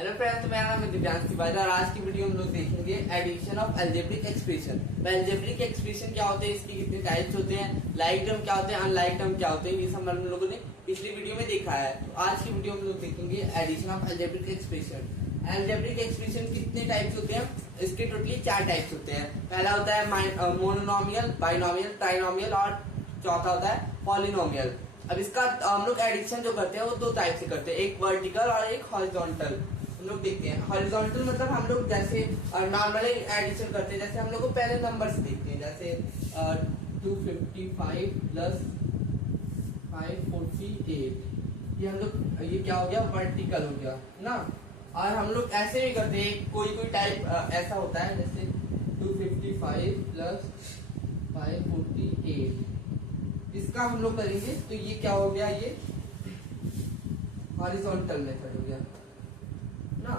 Hello friends, तो मेरा नाम है दिव्यांश तिवारी और आज की वीडियो हम लोग देखेंगे addition of algebraic expression. Algebraic expression क्या होते हैं, इसके कितने टाइप्स होते हैं, लाइक टर्म क्या होते हैं, अनलाइक टर्म क्या होते हैं, ये सब हम लोगों ने पिछली वीडियो में देखा है। तो आज की वीडियो में लोग देखेंगे addition of algebraic expression. Algebraic expression कितने टाइप्स होते हैं, इसके टोटली 4 टाइप्स होते हैं। पहला होता है मोनोनोमियल, बाइनोमियल, ट्राइनोमियल और चौथा होता है पॉलिनोमियल। अब इसका हम लोग एडिशन जो करते हैं वो 2 टाइप से करते हैं, एक वर्टिकल और एक हॉरिजॉन्टल। हम लोग देखते हैं हॉरिजॉन्टल मतलब हम लोग जैसे नॉर्मली एडिशन करते हैं, जैसे हम लोग को पहले नंबर से देखते हैं, जैसे 255 प्लस 548, ये हम लोग ये क्या हो गया, वर्टिकल हो गया ना। और हम लोग ऐसे भी करते हैं, कोई कोई टाइप ऐसा होता है, जैसे 255 प्लस 548, इसका हम लोग करेंगे तो ये क्या हो गया, ये हॉरिजॉन्टल मेथड हो गया ना।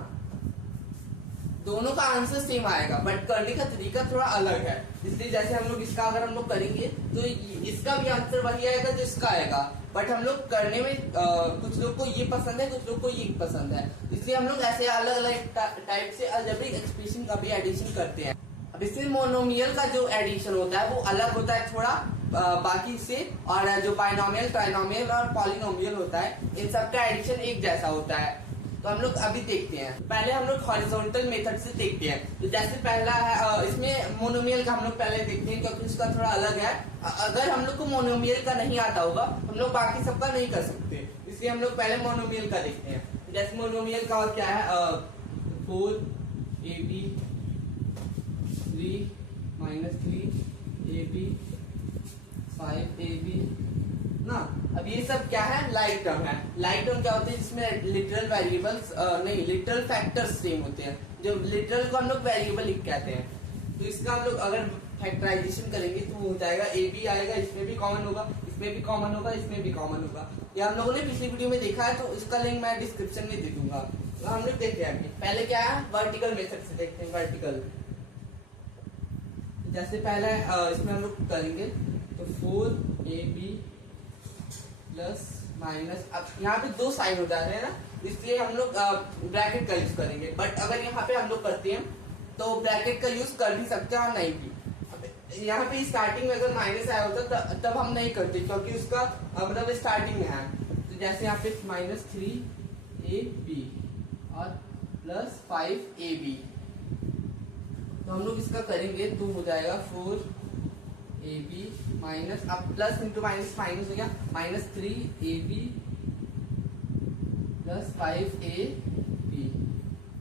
दोनों का आंसर सेम आएगा बट करने का तरीका थोड़ा अलग है, इसलिए जैसे हम लोग इसका अगर हम लोग करेंगे तो इसका भी आंसर वही आएगा जो इसका आएगा, बट हम लोग करने में कुछ लोग को ये पसंद है, कुछ लोग को ये पसंद है, इसलिए हम लोग ऐसे अलग अलग टाइप से अलजेब्रिक एक्सप्रेशन का भी एडिशन करते हैं। अब इससे मोनोमियल का जो एडिशन होता है वो अलग होता है थोड़ा बाकी से, और जो बाइनोमियल, ट्राइनोमियल और पॉलिनोमियल होता है, इन सब का एडिशन एक जैसा होता है। तो हम लोग अभी देखते हैं, पहले हम लोग हॉरिजॉन्टल मेथड से देखते हैं। तो जैसे पहला है, इसमें मोनोमियल का हम लोग पहले देखते हैं क्योंकि इसका थोड़ा अलग है। अगर हम लोग को मोनोमियल का नहीं आता होगा हम लोग बाकी सबका नहीं कर सकते, इसलिए हम लोग पहले मोनोमियल का देखते हैं। जैसे मोनोमियल का क्या है, 4ab 3 - 3ab 5ab ना। अब ये सब क्या है, लाइक टर्म है। लाइक टर्म क्या होते हैं, जिसमें लिटरल वेरिएबल्स नहीं, लिटरल फैक्टर्स सेम होते हैं। जो लिटरल को हम लोग वेरिएबल कहते हैं, तो इसका हम लोग अगर फैक्टराइजेशन करेंगे तो वो हो जाएगा ab आएगा, इसमें भी कॉमन होगा, इसमें भी कॉमन होगा, इसमें भी कॉमन होगा। ये हम लोगों ने पिछली वीडियो में देखा है, तो इसका लिंक मैं डिस्क्रिप्शन में दे दूंगा। तो हम लोग देखते हैं अभी, पहले क्या है, वर्टिकल मेथड से देखते हैं। वर्टिकल जैसे पहला इसमें हम लोग करेंगे तो 4ab प्लस माइनस, अब यहाँ पे 2 साइन हो जाते हैं ना, इसलिए हम लोग ब्रैकेट का यूज करेंगे। बट अगर यहाँ पे हम लोग करते हैं तो ब्रैकेट का यूज कर भी सकते हैं और नहीं भी। यहाँ पे स्टार्टिंग में अगर माइनस आया होता तब हम नहीं करते क्योंकि उसका मतलब स्टार्टिंग में है। तो जैसे यहाँ पे -3ab और प्लस 5ab, तो हम लोग इसका करेंगे तो हो जाएगा 4ab माइनस, अब प्लस इंटू माइनस माइनस हो गया, -3ab प्लस 5ab।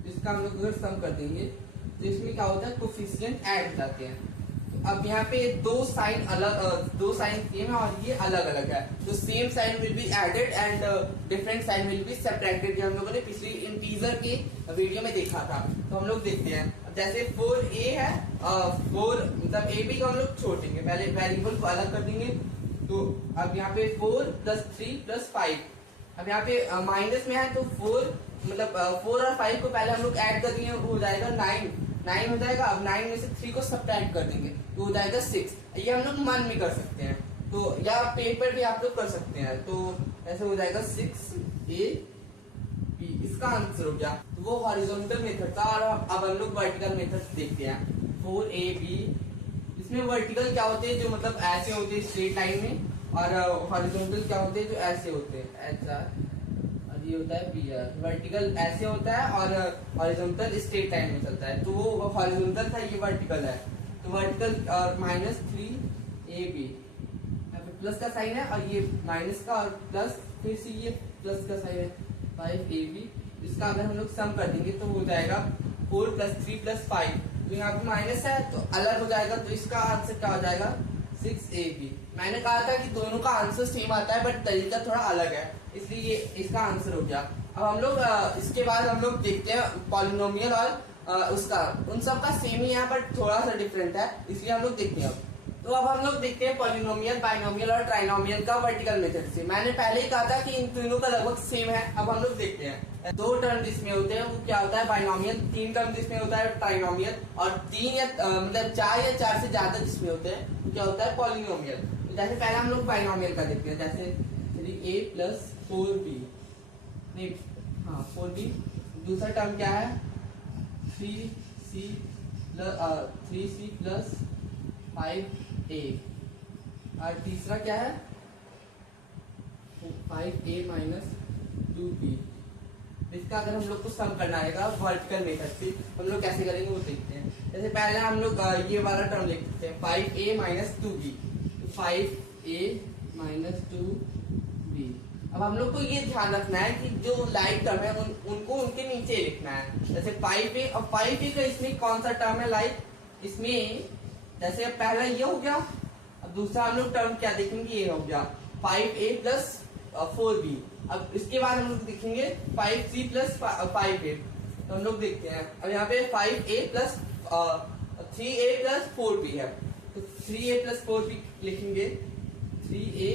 इसका हम लोग अगर सम कर देंगे तो इसमें क्या होता है, कोफिशिएंट ऐड हो जाते हैं। तो अब यहाँ पे 2 साइन अलग, 2 साइन सेम है और ये अलग अलग है, तो same sign will be added and different sign will be subtracted. ये हम लोगों ने पिछली इंटीजर की वीडियो में देखा था। तो हम लोग देखते हैं, जैसे 4a है, 4 मतलब ab को हम लोग छोड़ देंगे, पहले वेरिएबल को अलग कर देंगे। तो अब यहाँ पे 4 + 3 + 5, अब यहाँ पे माइनस में है तो 4 मतलब 4 और 5 को पहले हम लोग ऐड कर देंगे, हो जाएगा 9 हो जाएगा। अब 9 में से 3 को सब्ट्रैक्ट कर देंगे तो हो जाएगा 6। ये हम लोग मन में कर सकते हैं, तो या पेपर भी आप लोग कर सकते हैं। तो ऐसे हो जाएगा 6ab, इसका आंसर हो गया। तो वो हॉरिजॉन्टल मेथड था। और अब हम लोग वर्टिकल मेथड देखते हैं। 4ab, इसमें वर्टिकल क्या होते हैं, जो मतलब ऐसे होते हैं स्ट्रेट लाइन में, और हॉरिजॉन्टल क्या होते हैं जो ऐसे होते हैं, HR, और ये होता है PR। वर्टिकल ऐसे होता है और हॉरिजॉन्टल स्ट्रेट लाइन में चलता है, तो वो हॉरिजॉन्टल था, ये वर्टिकल है। तो वर्टिकल -3ab, यहाँ पे प्लस का साइन है और ये माइनस का, और प्लस फिर से ये प्लस का साइन है 5ab। इसका अगर हम लोग सम कर देंगे तो हो जाएगा 4 + 3 + 5, तो यहाँ पे माइनस है तो अलग हो जाएगा, तो इसका आंसर क्या हो जाएगा, 6ab। मैंने कहा था कि दोनों का आंसर सेम आता है बट तरीका थोड़ा अलग है, इसलिए ये इसका आंसर हो गया। अब हम लोग इसके बाद हम लोग देखते हैं पॉलिनोमियल और उसका, उन सब का सेम ही है बट थोड़ा सा डिफरेंट है, इसलिए हम लोग देखते हैं। तो अब हम लोग देखते हैं पॉलिनोमियल, बाइनोमियल और ट्राइनोमियल का वर्टिकल मेथड से। मैंने पहले ही कहा था कि इन तीनों का लगभग सेम है। अब हम लोग देखते हैं 2 टर्म जिसमें होते हैं वो क्या होता है, बाइनोमियल। 3 टर्म जिसमें होता है ट्राइनोमियल, और 3 या मतलब 4 या 4 से ज्यादा जिसमें होते हैं वो क्या होता है, पॉलिनोमियल। तो जैसे पहले हम लोग बाइनोमियल का देखते हैं, जैसे 3a + 4b, नहीं हाँ 4b दूसरा टर्म क्या है 3c प्लस 5a, और तीसरा क्या है 5a माइनस 2b। इसका अगर हम लोग को सम करना आएगा वर्टिकल मेथड से, हम लोग कैसे करेंगे वो देखते हैं। जैसे पहले हम लोग ये वाला टर्म लिख सकते हैं 5a minus 2b, 5a minus 2b। अब हम लोग को ये ध्यान रखना है कि जो लाइक टर्म है उनको उनके नीचे लिखना है। जैसे 5a, और 5a का इसमें कौन सा टर्म है लाइक इसमें, जैसे पहला ये हो गया, अब दूसरा हम लोग टर्म क्या देखेंगे, ये हो गया 5a प्लस 4b। अब इसके बाद हम लोग देखेंगे 5c प्लस 5a। तो हम लोग देखते हैं, अब यहाँ पे 5a plus 3a plus 4b है, तो 3a प्लस 4b लिखेंगे। 3a,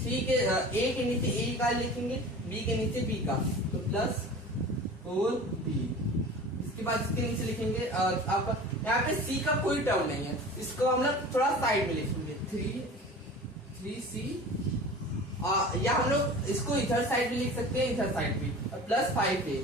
3 के a के नीचे a का लिखेंगे, b के नीचे b का, तो प्लस 4b। इसके बाद इसके नीचे लिखेंगे आप यहाँ पे c का कोई टर्म नहीं है, इसको हम लोग थोड़ा साइड में लिखेंगे 3c, या हम लोग इसको इधर साइड भी लिख सकते हैं, इधर साइड भी, और प्लस 5a।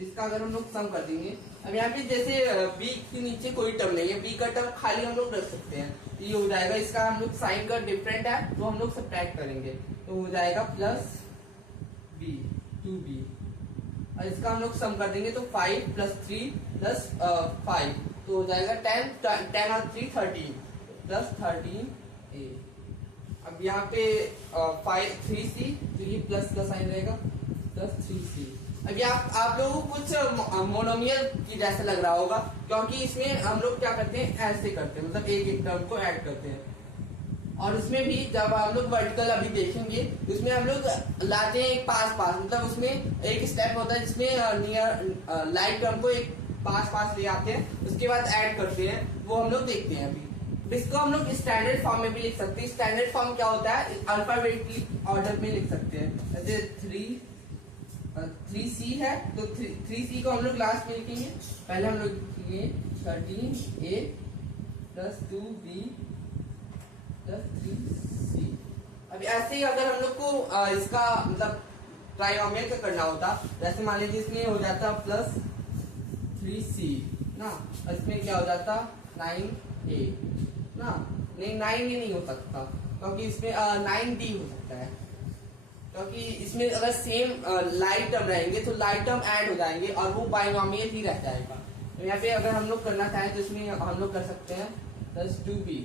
इसका अगर हम लोग सम कर देंगे, अब यहाँ पे जैसे b के नीचे कोई टर्म नहीं है, b का टर्म खाली हम लोग रख सकते हैं, तो ये हो जाएगा, इसका हम लोग साइन का डिफरेंट है तो हम लोग सब्ट्रैक्ट करेंगे, तो हो जाएगा प्लस b 2b। और इसका हम लोग सम कर देंगे तो 5 प्लस 3 प्लस 5, तो हो जाएगा 10 और 3 13 प्लस 13a। अब यहाँ पे 3c, तो ये प्लस का साइन रहेगा, प्लस 3c। अब ये आप लोगों को कुछ मोनोमियल की जैसे लग रहा होगा, क्योंकि इसमें हम लोग क्या करते हैं, ऐसे करते हैं, मतलब एक एक टर्म को ऐड करते हैं। और उसमें भी जब हम लोग वर्टिकल अभी देखेंगे, उसमें हम लोग लाते हैं एक पास, मतलब उसमें एक स्टेप होता है जिसमें नियर लाइक टर्म को एक पास ले आते हैं, उसके बाद ऐड करते हैं, वो हम लोग देखते हैं अभी। इसको हम लोग स्टैंडर्ड फॉर्म में भी लिख सकते हैं। स्टैंडर्ड फॉर्म क्या होता है, अल्फाबेटिक ऑर्डर में लिख सकते हैं। जैसे 3c है, तो 3c को हम लोग लास्ट में लिखेंगे, पहले हम लोग लिखेंगे 13a plus 2b plus 3c। अब ऐसे ही अगर हम लोग को इसका मतलब ट्राइनोमियल का करना होता, जैसे मान लीजिए इसमें हो जाता प्लस 3c ना, इसमें क्या हो जाता 9a ना, नहीं 9a नहीं हो सकता, क्योंकि इसमें 9d हो सकता है, क्योंकि इसमें अगर सेम लाइक टर्म रहेंगे तो लाइक टर्म ऐड हो जाएंगे और वो बाइनोमियल ही रह जाएगा। तो यहाँ पे अगर हम लोग करना चाहें तो इसमें हम लोग कर सकते हैं प्लस 2b।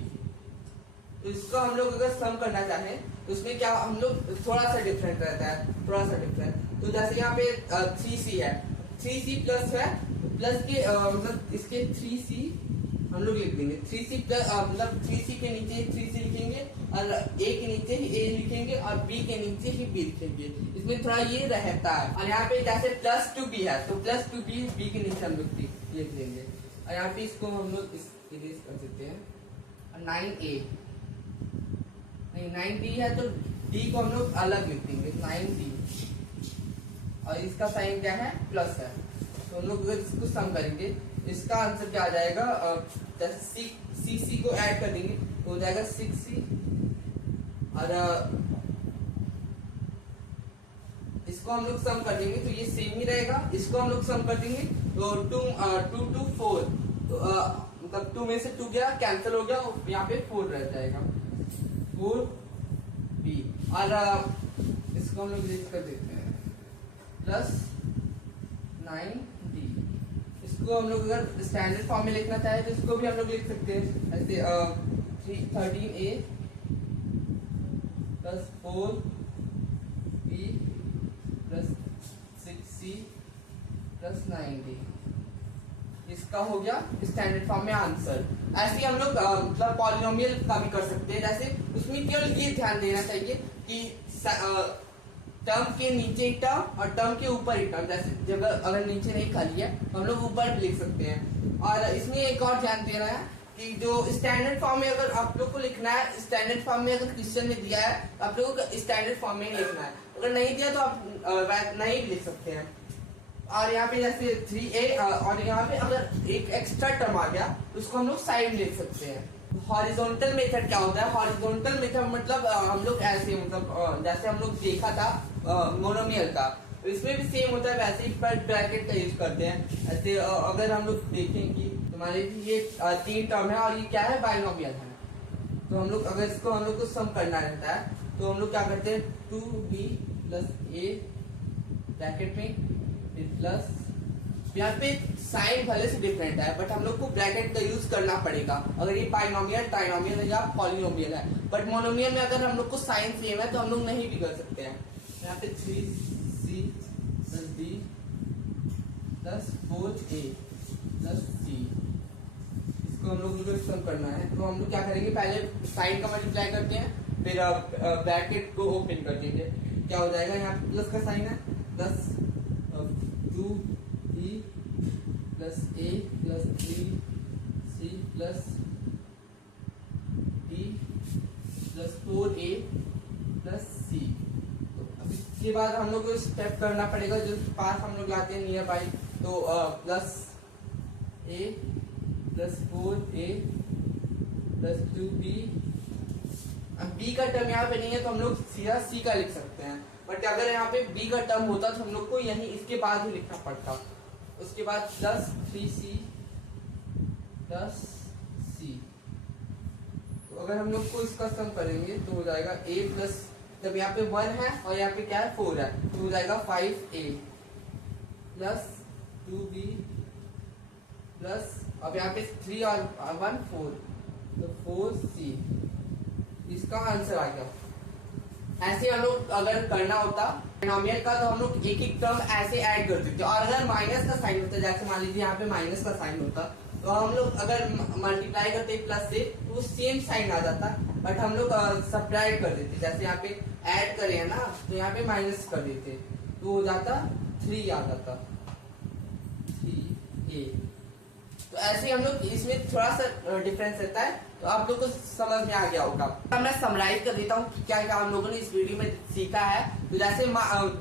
तो इसको हम लोग अगर सम करना चाहें तो उसमें क्या हम लोग थोड़ा सा डिफरेंट रहता है, थोड़ा सा डिफरेंट। तो जैसे यहाँ पे 3c है, 3c प्लस है, प्लस के मतलब इसके 3c हम लोग लिख देंगे, 3c प्लस मतलब 3c के नीचे 3c लिखेंगे, और a के नीचे ही a लिखेंगे, और b के नीचे ही b लिखेंगे। इसमें थोड़ा ये रहता है। और यहाँ पे जैसे प्लस 2b है, तो प्लस 2b b के नीचे हम लोग लिख देंगे, और यहाँ पे इसको हम लोग इरेज कर देते हैं। और 9a नहीं 9d है, तो d को हम लोग अलग लिख देंगे 9d, और इसका साइन क्या है, प्लस है। तो हम लोग अगर इसको सम करेंगे, इसका आंसर क्या आ जाएगा, जैसे सी को ऐड कर देंगे तो हो जाएगा 6c, और इसको हम लोग सम कर देंगे तो ये सेम ही रहेगा। इसको हम लोग सम कर देंगे तो 2 to 4, तो मतलब 2 में से 2 गया, कैंसिल हो गया, यहाँ पे 4 रह जाएगा, 4b। और इसको हम लोग लिख कर देते हैं प्लस 9d। इसको हम लोग अगर स्टैंडर्ड फॉर्म में लिखना चाहे तो इसको भी हम लोग लिख सकते हैं, ऐसे 13a plus 4b plus 6c plus 9d। इसका हो गया स्टैंडर्ड फॉर्म में आंसर। ऐसे ही हम लोग मतलब पॉलिनोमियल का भी कर सकते हैं। जैसे उसमें केवल ये ध्यान देना चाहिए कि टर्म के नीचे एक टर्म और टर्म के ऊपर एक टर्म, जैसे जगह अगर नीचे नहीं खाली है तो हम लोग ऊपर भी लिख सकते हैं। और इसमें एक और ध्यान देना है कि जो स्टैंडर्ड फॉर्म में अगर आप लोग को लिखना है, स्टैंडर्ड फॉर्म में अगर क्वेश्चन में दिया है तो आप लोगों को स्टैंडर्ड फॉर्म में ही लिखना है, अगर नहीं दिया तो आप नहीं लिख सकते हैं। और यहाँ पे जैसे 3a, और यहाँ पे अगर एक एक्स्ट्रा टर्म आ गया तो उसको हम लोग साइड में लिख सकते हैं। हॉरिजॉन्टल मेथड क्या होता है, हॉरिजॉन्टल मेथड मतलब हम लोग ऐसे मतलब जैसे हम लोग देखा था मोनोमियल का, तो इसमें भी सेम होता है वैसे ही, पर ब्रैकेट का यूज करते हैं। ऐसे अगर हम लोग देखें कि तुम्हारे ये 3 टर्म है और ये क्या है, बाइनोमियल है, तो हम लोग अगर इसको हम लोग को सम करना रहता है तो हम लोग क्या करते हैं, 2b प्लस a ब्रैकेट में प्लस, यहाँ पे साइन भले से डिफरेंट है बट हम लोग को ब्रैकेट का यूज करना पड़ेगा अगर ये बाइनोमियल, ट्राइनोमियल या पॉलिनोमियल है। बट मोनोमियल में अगर हम लोग को साइन सेम है तो हम लोग नहीं भी कर सकते हैं। यहाँ पे 3c plus d plus 4a plus c, इसको हम लोग को सम करना है तो हम लोग क्या करेंगे, पहले साइन का मल्टीप्लाई करते हैं, फिर ब्रैकेट को ओपन कर देंगे। क्या हो जाएगा, यहाँ पे प्लस का साइन है, plus 2b plus a plus 3c plus d plus 4a plus c। तो अब इसके बाद हम लोग को स्टेप करना पड़ेगा जो पास हम लोग लाते हैं नियर बाई, तो plus a plus 4a plus 2b। अब b का टर्म यहाँ पे नहीं है तो हम लोग सीधा c का लिख सकते हैं, बट अगर यहाँ पे b का टर्म होता तो हम लोग को यही इसके बाद ही लिखना पड़ता। उसके बाद प्लस 3c प्लस c, तो अगर हम लोग को इसका सम करेंगे तो हो जाएगा a प्लस, जब यहाँ पे 1 है और यहाँ पे क्या है 4 है तो हो जाएगा 5a प्लस 2b प्लस, अब यहाँ पे 3 और 1 4, तो 4c, इसका आंसर आ गया। ऐसे हम लोग अगर करना होता बाइनोमियल का तो हम लोग एक एक टर्म ऐसे ऐड कर देते, और अगर माइनस का साइन होता, जैसे मान लीजिए यहाँ पे माइनस का साइन होता तो हम लोग अगर मल्टीप्लाई करते प्लस से तो वो सेम साइन आ जाता, बट हम लोग सब्ट्रैक्ट कर देते। जैसे यहाँ पे ऐड करे है ना तो यहाँ पे माइनस कर देते तो हो जाता 3 आ जाता, 3a। तो ऐसे हम लोग इसमें थोड़ा सा डिफरेंस रहता है, तो आप लोग को समझ में आ गया होगा। अब मैं समराइज कर देता हूँ क्या क्या हम लोगों ने इस वीडियो में सीखा है। तो जैसे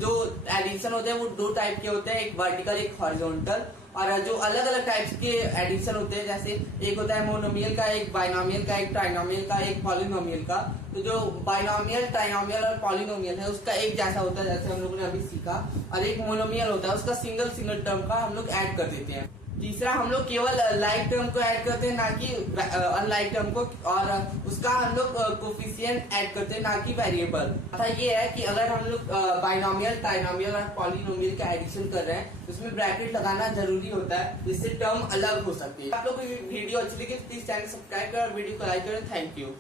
जो एडिशन होते हैं वो 2 टाइप के होते हैं, एक वर्टिकल एक हॉरिजॉन्टल, और जो अलग अलग टाइप्स के एडिशन होते हैं जैसे एक होता है मोनोमियल का, एक बाइनोमियल का, एक ट्राइनोमियल का, एक पॉलिनोमियल का। तो जो बाइनोमियल, ट्राइनोमियल और पॉलिनोमियल है उसका एक जैसा होता है जैसे हम लोगों ने अभी सीखा, और एक मोनोमियल होता है उसका सिंगल सिंगल टर्म का हम लोग ऐड कर देते हैं। तीसरा हम लोग केवल लाइक टर्म को ऐड करते हैं ना कि अनलाइक टर्म को, और उसका हम लोग कोफिशिएंट ऐड करते हैं ना कि वेरिएबल। अतः ये है कि अगर हम लोग बाइनोमियल, ट्राइनोमियल और पॉलिनोमियल का एडिशन कर रहे हैं उसमें ब्रैकेट लगाना जरूरी होता है जिससे टर्म अलग हो सकती है। आप लोग को वीडियो अच्छी लगी तो प्लीज चैनल सब्सक्राइब करें और वीडियो को लाइक करें। Thank you.